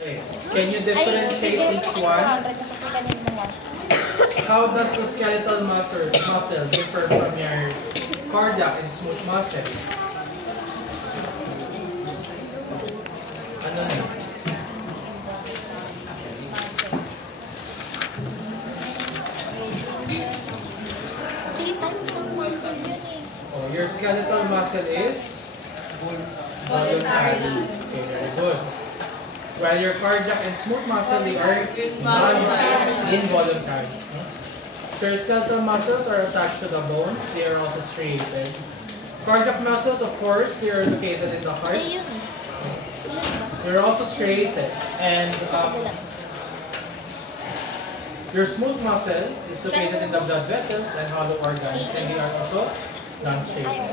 Okay. Can you differentiate each one? How does the skeletal muscle differ from your cardiac and smooth muscle? Ano na? Oh, your skeletal muscle is voluntary. Okay, very good. While your cardiac and smooth muscle, they are involuntary. So your skeletal muscles are attached to the bones. They are also striated. Cardiac muscles, of course, they are located in the heart. They're also striated. And your smooth muscle is located in the blood vessels and hollow organs, and they are also non-striated.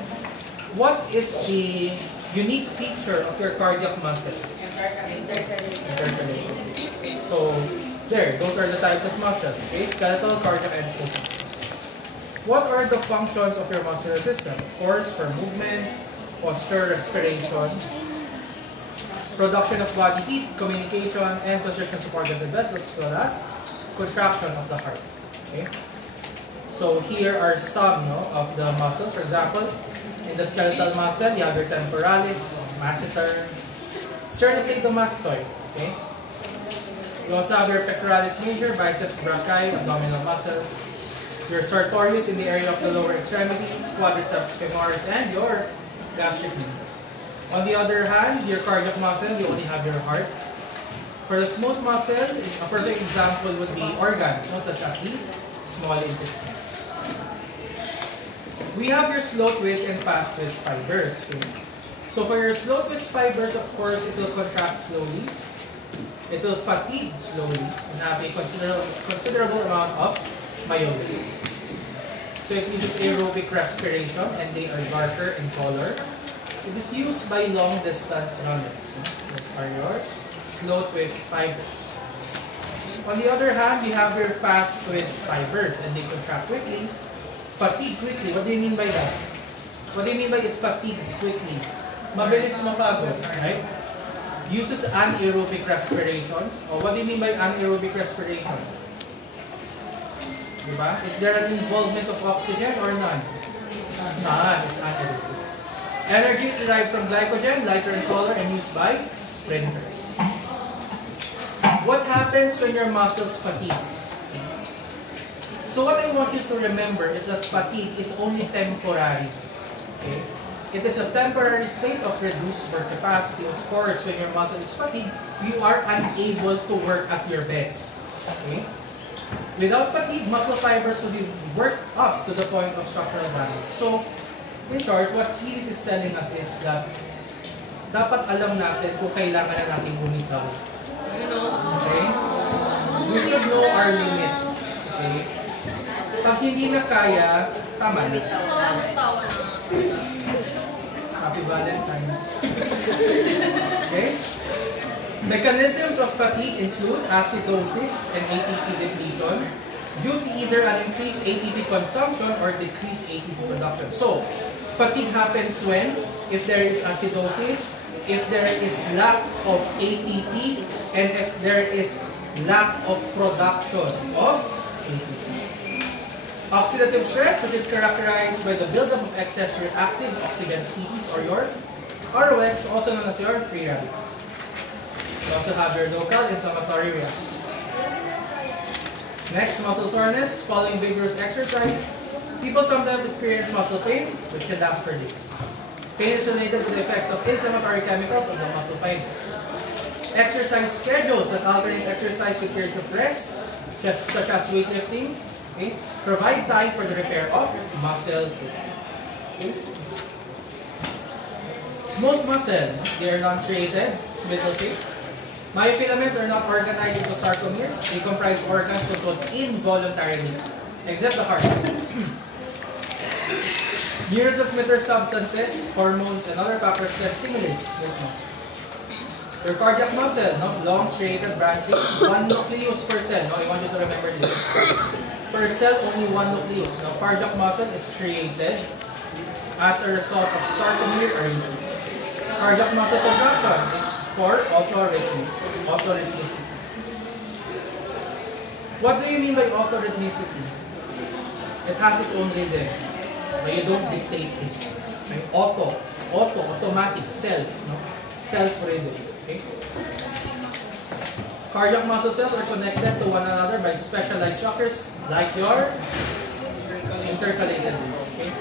What is the unique feature of your cardiac muscle? Intercalation. So, there, those are the types of muscles, okay? Skeletal, cardiac, and smooth. What are the functions of your muscular system? Of course, for movement, posture, respiration, production of body heat, communication, and constriction of organs and vessels, as well as contraction of the heart. Okay? So, here are some of the muscles. For example, in the skeletal muscle, you have your temporalis, masseter, sternocleidomastoid. Okay? You also have your pectoralis major, biceps brachii, abdominal muscles, your sartorius in the area of the lower extremities, quadriceps femoris, and your gastric muscles. On the other hand, your cardiac muscle, you only have your heart. For the smooth muscle, a perfect example would be organs, such as the small intestines. We have your slow-twitch and fast-twitch fibers. Okay? So for your slow-twitch fibers, of course, it will contract slowly. It will fatigue slowly and have a considerable amount of myolytic. So it uses aerobic respiration and they are darker in color. It is used by long-distance runners. Those are your slow-twitch fibers. On the other hand, you have your fast-twitch fibers and they contract quickly, fatigue quickly. What do you mean by that? What do you mean by it fatigues quickly? Mabilis mapagod, right? Uses anaerobic respiration. Oh, what do you mean by anaerobic respiration? Diba? Is there an involvement of oxygen or none? None. It's anaerobic. Energy is derived from glycogen, lighter in color, and used by sprinters. What happens when your muscles fatigues? So what I want you to remember is that fatigue is only temporary. Okay? It is a temporary state of reduced work capacity. Of course, when your muscle is fatigued, you are unable to work at your best. Okay? Without fatigue, muscle fibers will be worked up to the point of structural damage. So, in short, what series is telling us is that dapat alam natin kung kailangan na natin bumitaw. Okay? We should know our limit. Okay? Pag hindi na kaya, tama na. Happy Valentine's. Okay? Mechanisms of fatigue include acidosis and ATP depletion due to either an increased ATP consumption or decreased ATP production. So, fatigue happens when, if there is acidosis, if there is lack of ATP, and if there is lack of production of ATP. Oxidative stress, which is characterized by the buildup of excess reactive oxygen species, or your ROS, also known as your free radicals. You also have your local inflammatory reactions. Next, muscle soreness following vigorous exercise. People sometimes experience muscle pain, which can last for days. Pain is related to the effects of inflammatory chemicals on the muscle fibers. Exercise schedules that alternate exercise with periods of rest, such as weightlifting, okay, provide time for the repair of muscle tissue. Okay. Smooth muscle, they are non-striated, spindle-shaped. Myofilaments are not organized into sarcomeres. They comprise organs controlled involuntarily, except the heart. Neurotransmitter substances, hormones, and other factors can stimulate smooth muscle. Your cardiac muscle, no? Long, striated, branching, one nucleus per cell. No? I want you to remember this. Per cell, only one nucleus. Now, cardiac muscle is striated as a result of sarcomere arrangement. Cardiac muscle contraction is for ultra-rhythmic. autorhythmicity. What do you mean by autorhythmicity? It has its own rhythm, but you don't dictate it. Okay? Automatic, self, no? Self-rhythm. Okay? Cardiac muscle cells are connected to one another by specialized structures like your intercalated discs. Okay?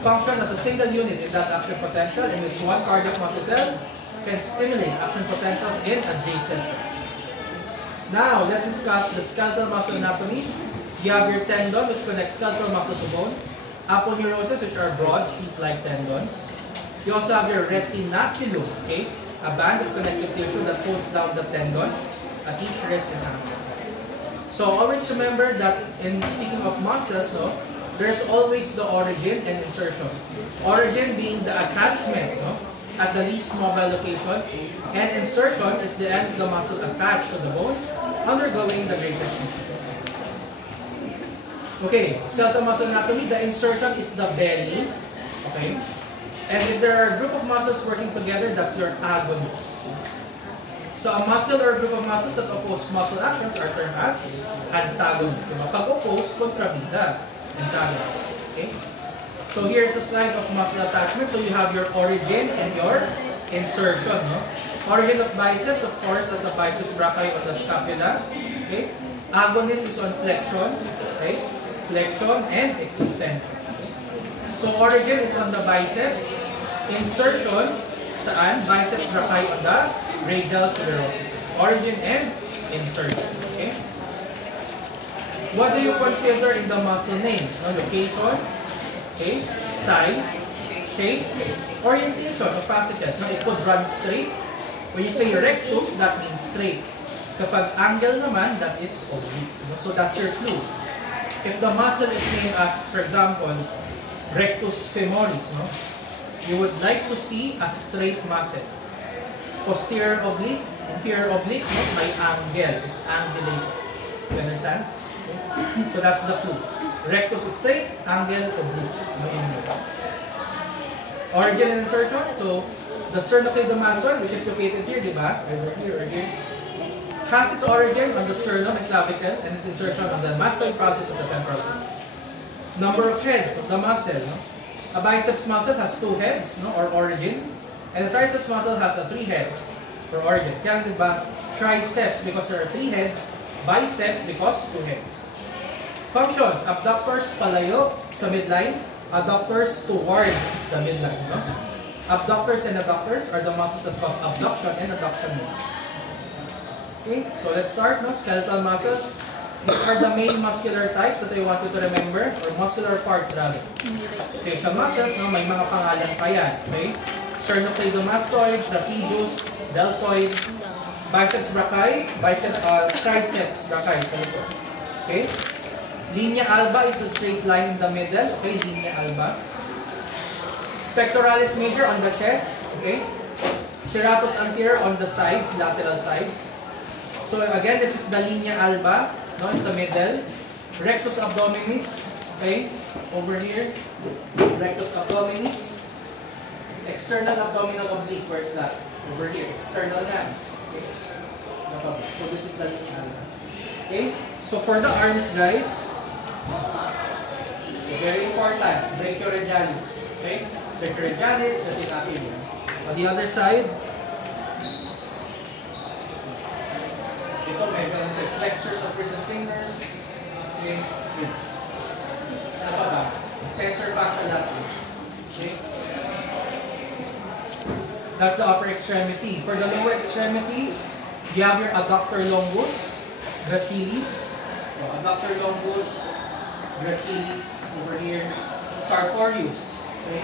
Function as a single unit in that action potential in which one cardiac muscle cell can stimulate action potentials in adjacent cells. Now, let's discuss the skeletal muscle anatomy. You have your tendon, which connects skeletal muscle to bone. Aponeurosis, which are broad, sheet-like tendons. You also have your retinaculum, okay? A band of connective tissue that holds down the tendons at each wrist and ankle. So always remember that in speaking of muscles, no, there's always the origin and insertion. Origin being the attachment, no, at the least mobile location, and insertion is the end of the muscle attached to the bone, undergoing the greatest movement. Okay, skeletal muscle anatomy, the insertion is the belly, okay? And if there are a group of muscles working together, that's your agonist. So a muscle or a group of muscles that oppose muscle actions are termed as antagonists. Pag oppose, kontrabida, antagonists. Okay? So here's a slide of muscle attachment. So you have your origin and your insertion. No? Origin of biceps, of course, at the biceps brachii on the scapula. Okay? Agonist is on flexion. Okay? Flexion and extension. So origin is on the biceps. Insertion, saan? Biceps brachii on the radial tuberosity. Origin and insertion. Okay? What do you consider in the muscle names? No? Location, okay? Size, shape, orientation of fascicles. No? It could run straight. When you say rectus, that means straight. Kapag angle naman, that is oblique. No? So that's your clue. If the muscle is named as, for example, rectus femoris, no? You would like to see a straight muscle. Posterior oblique, inferior oblique, no? May angle. It's angulated. You understand? Okay. So that's the clue. Rectus is straight, angle oblique. Origin and insertion. So the sternocleidomastoid, which is located here, di ba? Over here, right here, has its origin on the sternum and clavicle, and its insertion on the mastoid process of the temporal lobe. Number of heads of the muscle. No? A biceps muscle has 2 heads, no, or origin, and the triceps muscle has a 3 head for origin. Kaya diba, triceps because there are 3 heads, biceps because 2 heads. Functions: abductors palayo sa midline, adductors toward the midline. No? Abductors and adductors are the muscles that cause abduction and adduction movements. Okay, so let's start. No? Skeletal muscles. These are the main muscular types that I want you to remember, or muscular parts rather. Facial muscles, no? May mga pangalan pa yan. Okay? Sternocleidomastoid, trapezius, deltoid, biceps brachii, triceps brachii. Okay? Linea alba is a straight line in the middle. Okay, linea alba. Pectoralis major on the chest. Okay? Serratus anterior on the sides, lateral sides. So again, this is the linea alba, no, it's the middle. Rectus abdominis, okay, over here. Rectus abdominis. External abdominal oblique, where's that? Over here, external yan. Okay. So this is the linea alba. Okay, so for the arms, guys, very important, brachioradialis. Okay, brachioradialis, retinaculum. On the other side, ito meron flexors of wrist and fingers. Okay, good. Ano pa ba? Tensor fascia latae. Okay. That's the upper extremity. For the lower extremity, you have your adductor longus, gracilis. So, adductor longus, gracilis over here. Sartorius. Okay,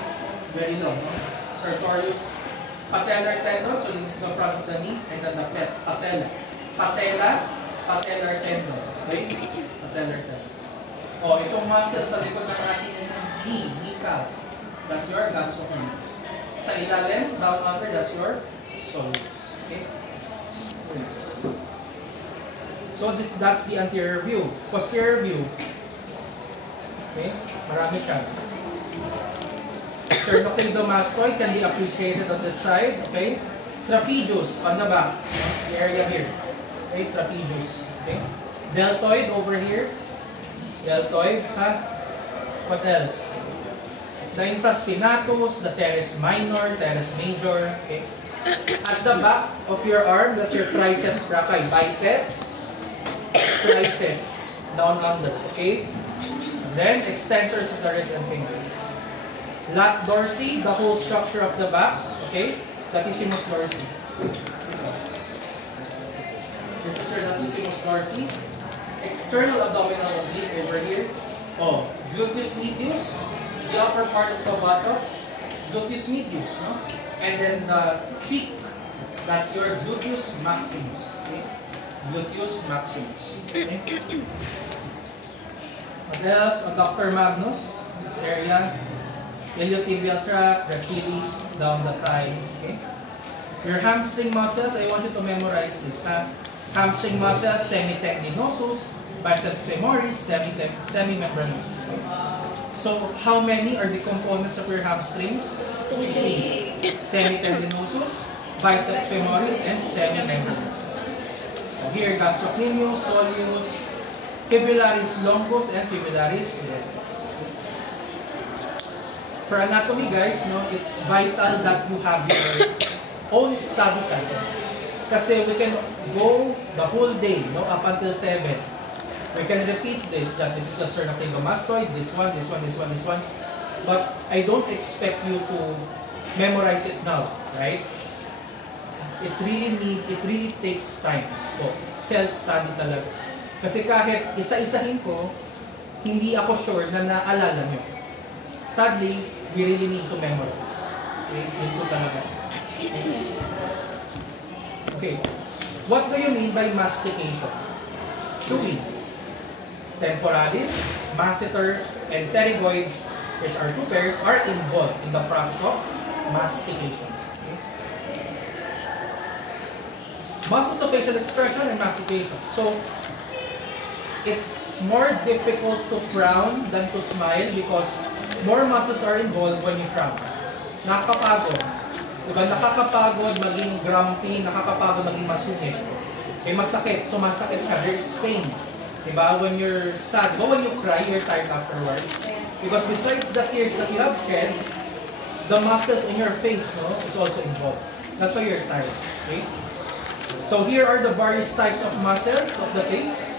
very long. No? Sartorius. Patellar tendon. So this is the front of the knee, and then the patella. Patellar tendon. Okay? Patellar tendon. Oh, itong muscle sa likod ng ating knee calf. That's your gastrocnemius. Sa ilalim, down under, that's your soleus. Okay? So that's the anterior view. Posterior view. Okay? Marami siya. Sternocleidomastoid can be appreciated on this side. Okay? Trapezius on the back, the area here. Okay, trapezius. Okay. Deltoid over here. Deltoid, ha? What else? The infraspinatus, the teres minor, teres major. Okay. At the back of your arm, that's your triceps brachii. Biceps, triceps, down under. Okay. And then extensors of the wrist and fingers. Lat dorsi, the whole structure of the back. Okay. Latissimus dorsi. This is your latissimus dorsi. External abdominal oblique over here. Oh, gluteus medius, the upper part of the buttocks. Gluteus medius, no? And then the cheek, that's your gluteus maximus. Okay? Gluteus maximus. Okay? What else? Adductor magnus, this area. Iliotibial tract, the Achilles, down the thigh. Okay? Your hamstring muscles, I want you to memorize this. Ha? Hamstring muscles, semitendinosus, biceps femoris, semimembranosus. Okay? So, how many are the components of your hamstrings? 3. Semitendinosus, biceps femoris, and semimembranosus. Here, gastrocnemius, soleus, fibularis longus, and fibularis rectus. For anatomy, guys, no, it's vital that you have your own study time. Kasi we can go the whole day, no, up until 7. We can repeat this, that this is a sternocleidomastoid, this one, this one, this one, this one. But I don't expect you to memorize it now, right? It really takes time. So, self-study talaga. Kasi kahit isa-isahin ko, hindi ako sure na naalala nyo. Sadly, we really need to memorize. Okay? Yun po talaga. Okay. What do you mean by mastication? Chewing. Temporalis, masseter, and pterygoids, which are 2 pairs, are involved in the process of mastication. Okay? Muscles of facial expression and mastication. So, it's more difficult to frown than to smile because more muscles are involved when you frown. Nakakapagod. Diba? Nakakapagod maging grumpy, nakakapagod maging masungit. Eh masakit, so masakit siya. There's pain. Diba? When you're sad, but when you cry, you're tired afterwards. Because besides the tears that you have shed, the muscles in your face, no, is also involved. That's why you're tired. Okay? So here are the various types of muscles of the face.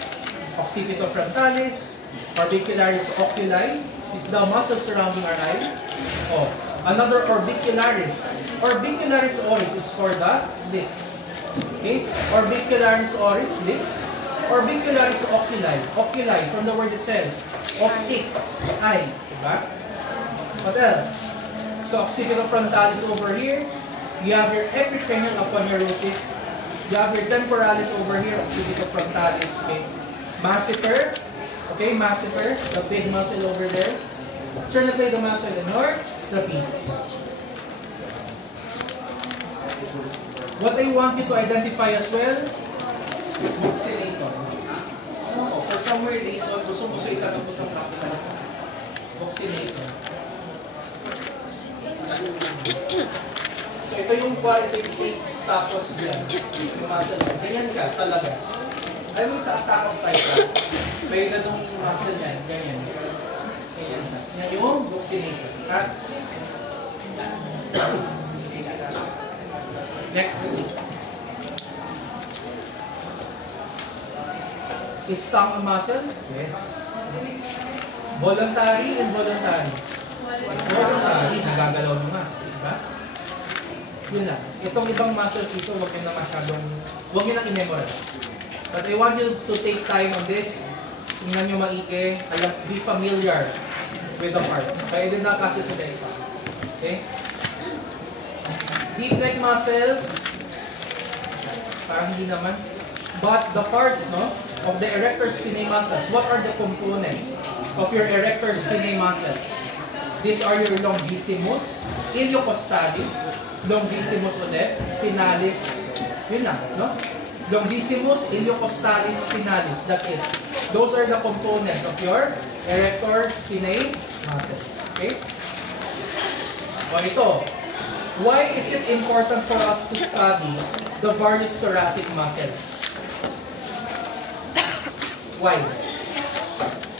Occipitofrontalis, orbicularis oculi is the muscle surrounding our eye. Oh, another orbicularis. Orbicularis oris is for the lips. Okay? Orbicularis oris, lips. Orbicularis oculi. Oculi, from the word itself. Optic, eye. Diba? What else? So, occipitofrontalis over here. You have your epicranial aponeurosis. You have your temporalis over here, occipitofrontalis. Okay? Masseter. Okay, masseter, the big muscle over there. Sternocleidomastoid and your trapezius. What I want you to identify as well, buccinator. Oh, for some weird reason, gusto itatapos ang capital. Buccinator. So ito yung qualitative traits tapos yan. Yung muscle. Ganyan ka talaga. Alam mo sa attack of Titans, may ganung muscle yan. Ganyan. Ganyan. Yan yung buccinator. At next. Is tongue a muscle? Yes. Voluntary, involuntary. Voluntary. Nagagalaw nyo nga. Diba? Yun lang. Itong ibang muscles dito, huwag nyo na masyadong, huwag nyo nang i-memorize. But I want you to take time on this. Tingnan nyo maike. Be familiar with the parts. Kaya din na kasi sa exam. Okay? Deep neck muscles. Parang hindi naman. But the parts, no, of the erector spinae muscles, what are the components of your erector spinae muscles? These are your longissimus, iliocostalis, longissimus ulit, spinalis, yun lang, no? Longissimus, iliocostalis, spinalis, that's it. Those are the components of your erector spinae muscles, okay? O ito, Why is it important for us to study the various thoracic muscles? Why?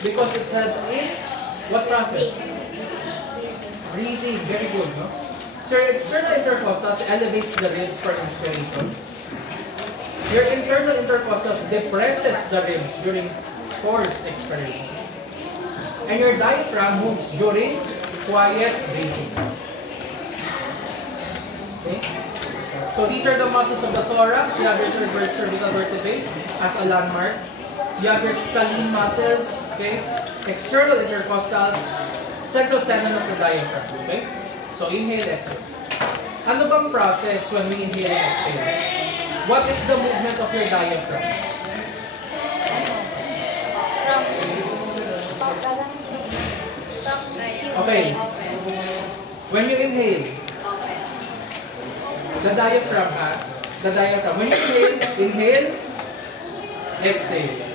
Because it helps in what process? Breathing. Very good, no? So your external intercostals elevates the ribs for inspiration. Your internal intercostals depresses the ribs during forced expiration. And your diaphragm moves during quiet breathing. Okay? So these are the muscles of the thorax. You have your transverse cervical vertebrae as a landmark. You have your scalene muscles, okay? External intercostals, central tendon of the diaphragm, okay? So inhale, exhale. Ano bang process when we inhale and exhale? What is the movement of your diaphragm? Okay. When you inhale, the diaphragm, the diaphragm. When you inhale, exhale.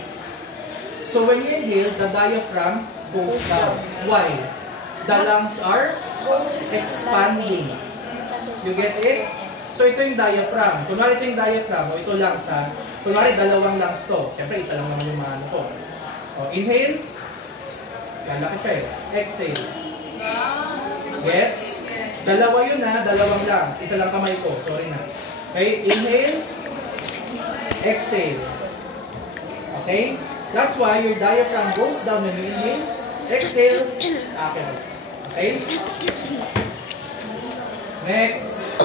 So when you inhale, the diaphragm goes down. Why? The lungs are expanding. You get it? So ito yung diaphragm. Kunwari ito yung diaphragm, o ito lungs ha. Kunwari dalawang lungs to. Siyempre isa lang naman yung mga ano to. O, inhale. Lalaki siya eh. Exhale. Gets? Dalawa yun ha, dalawang lungs. Isa lang kamay ko. Sorry na. Okay, inhale. Exhale. Okay? That's why your diaphragm goes down when you inhale. Exhale. Okay? Next.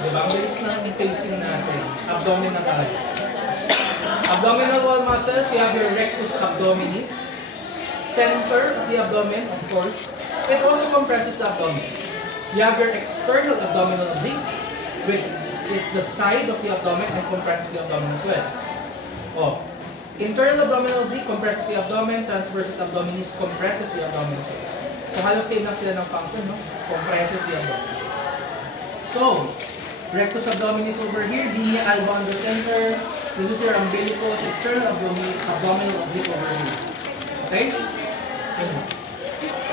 Diba? Ang bilis ng pacing natin. Abdomen na tayo. Abdominal wall muscles, you have your rectus abdominis. Center of the abdomen, of course. It also compresses the abdomen. You have your external abdominal oblique, which is the side of the abdomen and compresses the abdomen as well. Oh. Internal abdominal oblique compresses the abdomen, transversus abdominis compresses the abdomen as well. So halos same lang sila ng function, no? Compresses the abdomen. So, rectus abdominis over here, linea alba on the center. This is your umbilicus, external abdominal oblique over here. Okay?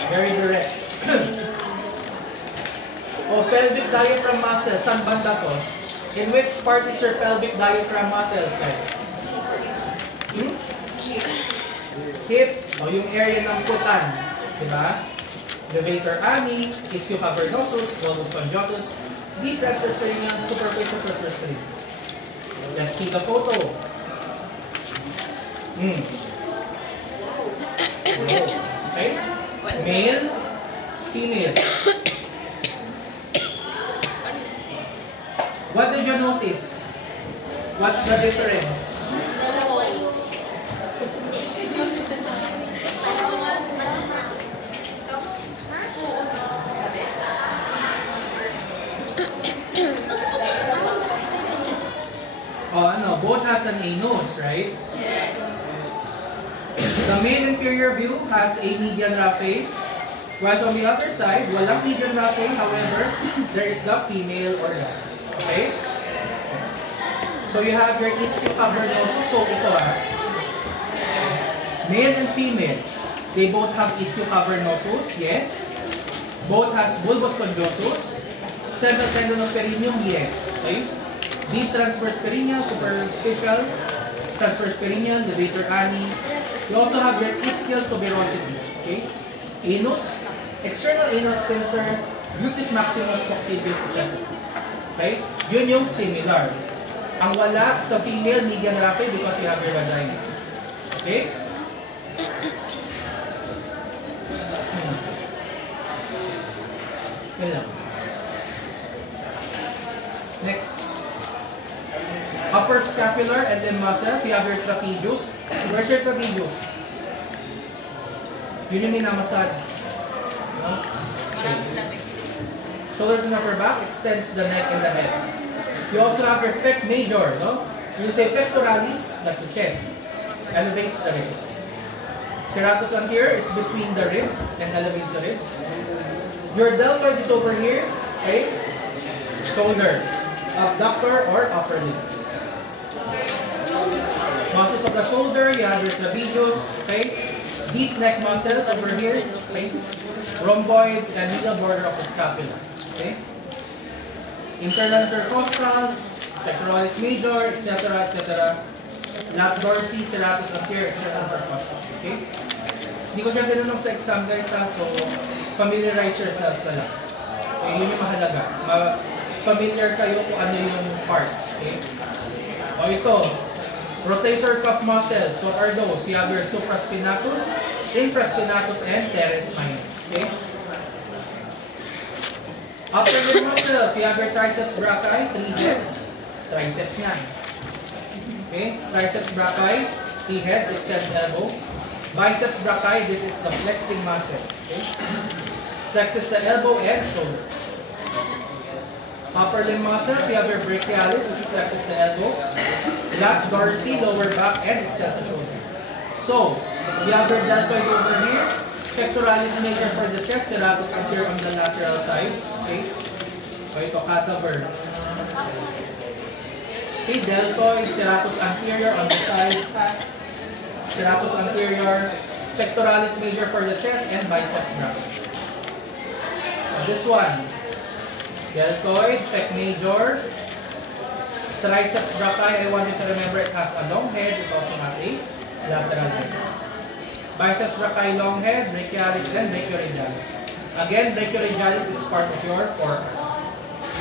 Very direct. Oh, pelvic diaphragm muscle. Saan banda to? In which part is your pelvic diaphragm muscles, guys? Hip. O, yung area ng putan. Diba? Levator ani, ischio cavernosus, volvus spongiosus, deep transverse perineum, superficial transverse perineum. Let's see the photo. Okay? Male, female. What did you notice? What's the difference? Both has an anus, right? Yes. The male inferior view has a median raphe, whereas on the other side, walang median raphe, however, there is the female organ. Okay? So you have your ischio cavernosus. So ito male and female, they both have ischio cavernosus, yes. Both has bulbus spongiosus. Central tendon of perineum, yes. Okay? Deep transverse perineum, superficial transverse perineum, levator ani. You also have your ischial tuberosity. Okay? Anus, external anus sphincter, gluteus maximus, coccygeus, etc. Okay? Yun yung similar. Ang wala sa female, median raphe because you have your vagina. Okay? Yun lang. Next. Upper scapular and then muscles. You have your trapezius. Where's your trapezius? Yun yung minamasad. No? Okay. Shoulders and upper back extends the neck and the head. You also have your pec major. No? When you say pectoralis, that's the chest. Elevates the ribs. Serratus anterior is between the ribs and elevates the ribs. Your deltoid is over here. Okay? Shoulder. Abductor or upper limbs. Muscles of the shoulder, you have your trapezius, okay? Deep neck muscles over here, okay? Rhomboids and middle border of the scapula, okay? internal intercostals, pectoralis major, etc. etc. Lat dorsi, serratus anterior, external intercostals. Okay? Hindi ko siya tinanong sa exam guys ha, so familiarize yourselves na lang. Okay, yun yung mahalaga. Familiar kayo kung ano yung parts. Okay? O ito, rotator cuff muscles. What are those? You have your supraspinatus, infraspinatus, and teres minor. Okay? Upper limb muscles. You have your triceps brachii, 3 heads, triceps nga. Okay? Triceps brachii, 3 heads, extends elbow. Biceps brachii, this is the flexing muscle. Okay? Flexes the elbow and shoulder. Upper limb muscles, you have your brachialis, which flexes the elbow. Lat dorsi, lower back, and extends the shoulder. So, you have your deltoid over here. Pectoralis major for the chest, serratus anterior on the lateral sides. Okay? So, ito, cadaver. Okay, deltoid, serratus anterior on the sides. Serratus anterior, pectoralis major for the chest, and biceps brachii. This one, deltoid, pec major, triceps brachii. I want you to remember it has a long head. It also has a lateral head. Biceps brachii, long head, brachialis, and brachioradialis. Again, brachioradialis is part of your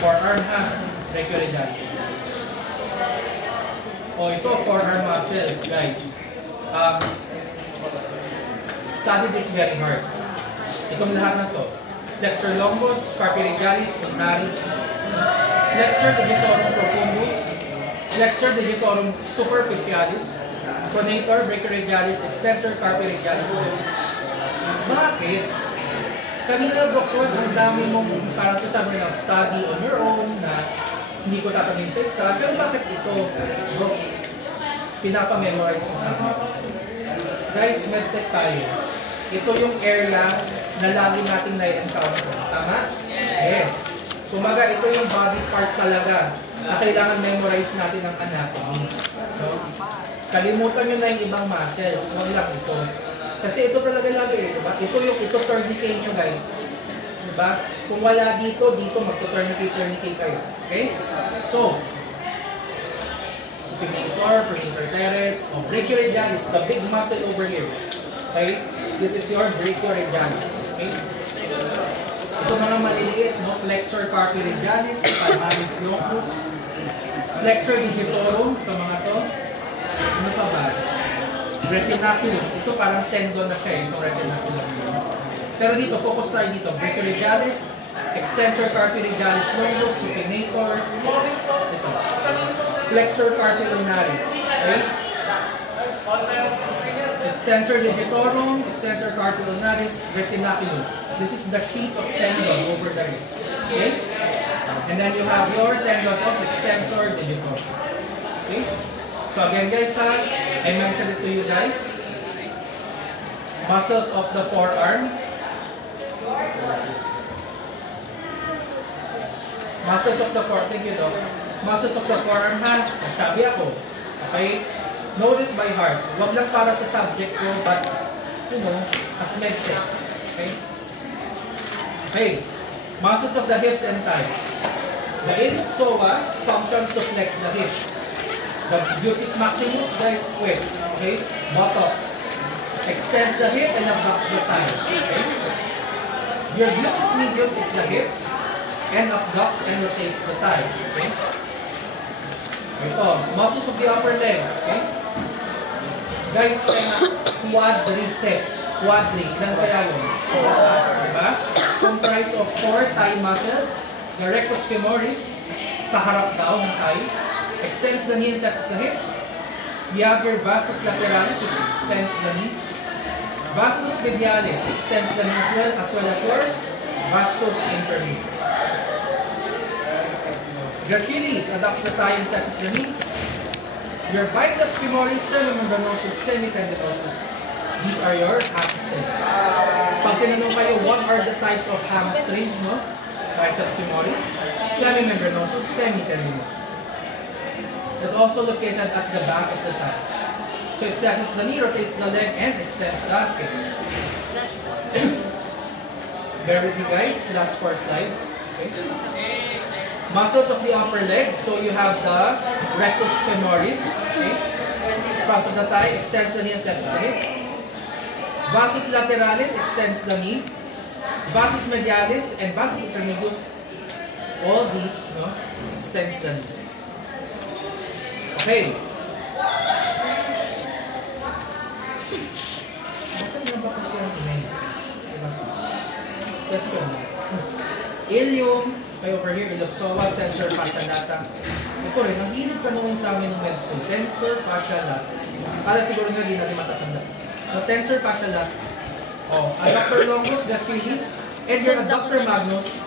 forearm hand. Brachioradialis. Oh, ito forearm muscles, guys. Study this very hard. Itong lahat na to. Flexor longus, carpi radialis, ulnaris. Flexor digitorum profundus. Flexor digitorum superficialis. Pronator, brachioradialis, extensor, carpi radialis, ulnaris. Bakit? Kanina, doktor, ang dami mong parang sasabi ng study on your own na hindi ko tatanungin sa exam. Pero bakit ito, bro? Pinapamemorize ko sa akin. Guys, medtech tayo. Ito yung area na lagi natin na-encounter. Tama? Yes. Kumaga, ito yung body part talaga na kailangan memorize natin ang anatomy. No? Kalimutan nyo na yung ibang muscles. Huwag lang ito. Kasi ito talaga lagi. Diba? Ito tourniquet nyo guys. Diba? Kung wala dito, magto-tourniquet kayo. Okay? So, supinator, pronator teres, brachioradialis, the big muscle over here. Okay? This is your brachioradialis. Okay? Ito mga maliliit, no? Flexor carpi radialis, palmaris locus, flexor digitorum, ito mga to. Ano pa ba? Retinaculum. Ito parang tendon na siya, itong retinaculum. Pero dito, focus tayo dito. Brachioradialis, extensor carpi radialis longus, supinator, ito. Flexor carpi ulnaris. Okay? Extensor digitorum, extensor carpi ulnaris, retinaculum. This is the sheet of tendon over the wrist. Okay? And then you have your tendons of extensor digitorum. Okay? So again guys, I mentioned it to you guys. Muscles of the forearm. Muscles of the forearm. Thank you, Doc. Muscles of the forearm hand. Nagsabi ako. Okay? Know this by heart. Huwag lang para sa subject ko, but, you know, as medtechs. Okay? Okay. Muscles of the hips and thighs. The iliopsoas functions to flex the hip. The gluteus maximus, guys, quick. Okay? Buttocks. Extends the hip and abducts the thigh. Okay? Your gluteus medius is the hip and abducts and rotates the thigh. Okay? Ito, muscles of the upper leg. Okay? Guys, quadriceps. Quadri. Ilan kaya yun? Diba? Comprised of 4 thigh muscles. The rectus femoris, sa harap daw ng thigh. Extends the knee and touches the hip. You have your vastus lateralis, it extends the knee. Vastus medialis extends the knee as well as your vastus intermedius. Your Achilles adducts the thigh and touches the knee. Your biceps femoris, semimembranosus, semitendinosus. These are your hamstrings. Pag tinanong kayo, what are the types of hamstrings, no? Biceps femoris, semimembranosus, semitendinosus. It's also located at the back of the thigh. So it flattens the knee, rotates the leg, and extends the hips. Bear with me guys, last 4 slides. Okay. Muscles of the upper leg. So you have the rectus femoris. Okay. Cross of the thigh extends the knee and flexes the hip. Vastus lateralis extends the knee. Vastus medialis and vastus intermedius, all these extends the knee. Okay. Bakit na ba kasi ang inay? Question. Ilium, kayo over here, iliopsoas, tensor fascia lata. Ito rin, ang hilig tanungin sa amin ng med school. Tensor fascia lata. Kala siguro nga di natin matatanda. So, tensor fascia lata. Adductor longus, gracilis, and your adductor magnus.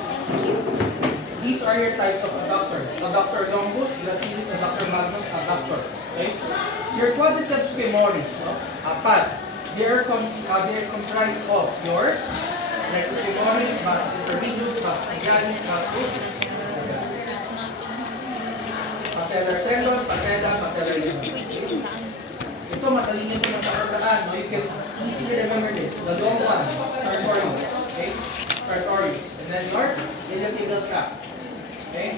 These are your types of adductors. Adductor longus, gracilis, adductor magnus, adductors. Okay? Your quadriceps femoris, apat. They are comprised of your rectus femoris, vastus intermedius, vastus medialis, vastus patellar tendon, patella, patellar ligament. Ito matalino ito ng pakardaan. You can easily remember this. The long one, sartorius. Okay? Sartorius. And then your iliotibial tract. Okay?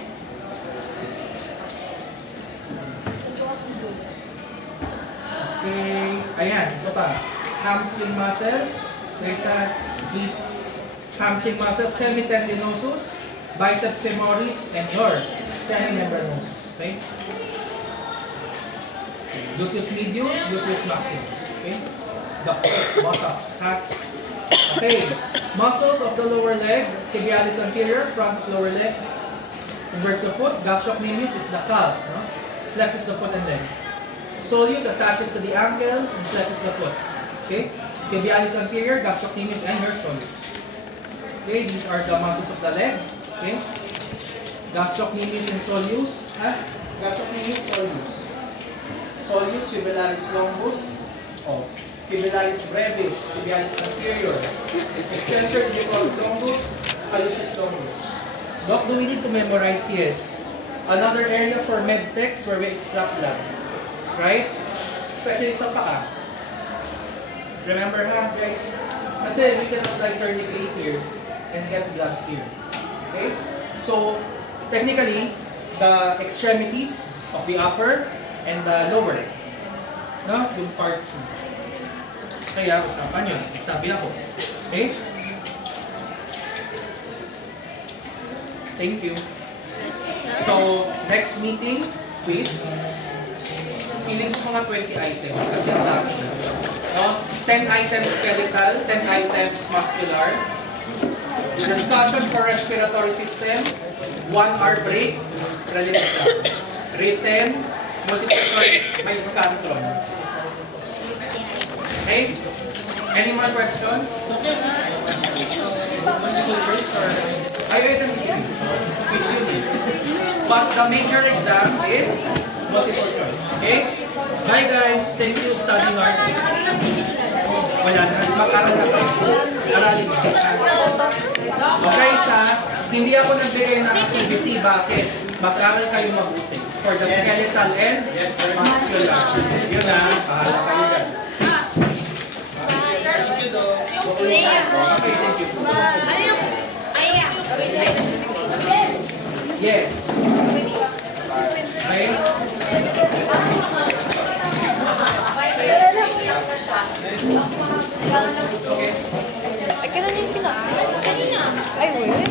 Okay. Ayan. So pa. Hamstring muscles. There's these hamstring muscles, semitendinosus, biceps femoris, and your semimembranosus. Okay? Gluteus medius, gluteus maximus. Okay? Buttocks. Okay. Muscles of the lower leg, tibialis anterior, front of lower leg. Inverts the foot. Gastrocnemius is the calf. Flexes the foot and leg. Soleus attaches to the ankle and flexes the foot. Okay? Tibialis anterior, gastrocnemius, and your soleus. Okay, these are the muscles of the leg. Okay? Gastrocnemius and soleus. Gastrocnemius, soleus. Soleus, fibrillaris longus. Fibrillaris brevis, tibialis anterior. Extensor tibialis longus, hallucis longus. Doc, do we need to memorize? Yes. Another area for medtechs where we extract blood. Right? Especially sa paa. Remember guys? Kasi we can apply tourniquet here and get blood here. Okay? So, technically, the extremities of the upper and the lower. Yung parts. Kaya, usapan yun. Sabi ako. Okay? Thank you. So, next meeting, quiz. Feeling ko mga 20 items kasi ang dami. 10 items skeletal, 10 items muscular. Discussion for respiratory system, 1 hour break, related lang. Written, multiple choice, may scantron. Okay? Any more questions? Multiple choice or... I didn't quiz you. But the major exam is multiple choice. Okay? Bye guys. Thank you. Study hard. Wala na. Mag-aral na kayo. Aralin mo. Okay, hindi ako nagbigay ng activity. Bakit? Mag-aral kayo mabuti. For the skeletal and muscular. Yun na. Pahala kayo dyan. Okay, thank you. Yes. Okay. Ay, kailan yung pinaksa? Kanina. Ay, wait.